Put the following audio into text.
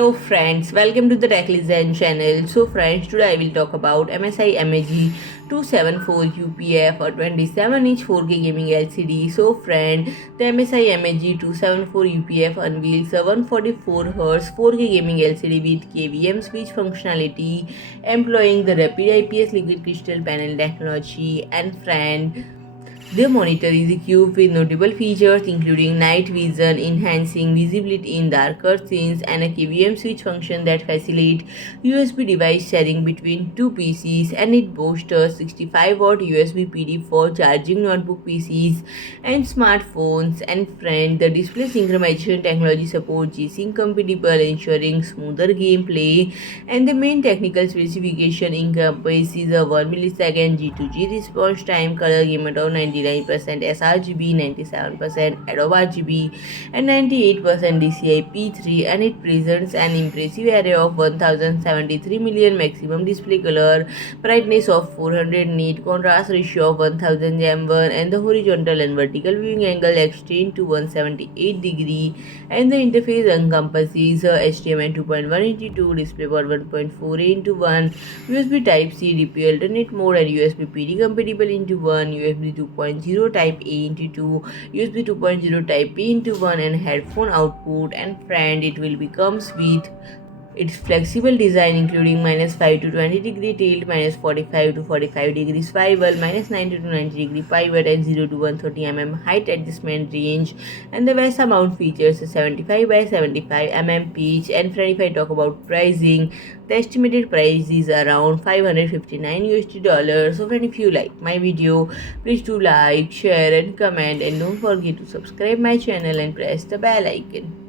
Hello friends, welcome to the TechListen channel. So friends, today I will talk about MSI MAG 274 UPF or 27-inch 4K gaming LCD. So friend, the MSI MAG 274 UPF unveils a 144Hz 4K gaming LCD with KVM Switch functionality, employing the RAPID IPS liquid crystal panel technology. And friend, the monitor is equipped with notable features including night vision, enhancing visibility in darker scenes, and a KVM switch function that facilitates USB device sharing between two PCs, and it boasts a 65-watt USB PD for charging notebook PCs and smartphones. And friend, the display synchronization technology supports G-Sync compatible, ensuring smoother gameplay, and the main technical specification encompasses a 1 millisecond GtoG response time, color gamut of 99% sRGB, 97% AdobeRGB, and 98% DCI-P3, and it presents an impressive array of 1073 million maximum display color, brightness of 400 nit, contrast ratio of 1000:1, and the horizontal and vertical viewing angle extend to 178 degree, and the interface encompasses HDMI 2.1/2, DisplayPort 1.4:1, USB Type-C DP alternate mode, and USB PD compatible into 1, USB 2.0 Type A into 2, USB 2.0 Type B into 1, and headphone output. And friend, it will becomes with its flexible design including -5 to 20 degree tilt, -45 to 45 degree swivel, -90 to 90 degree pivot, and 0 to 130 height adjustment range. And the VESA mount features a 75 by 75 pitch. And friend, if I talk about pricing, the estimated price is around $559 USD. So friend, if you like my video, please do like, share and comment, and don't forget to subscribe my channel and press the bell icon.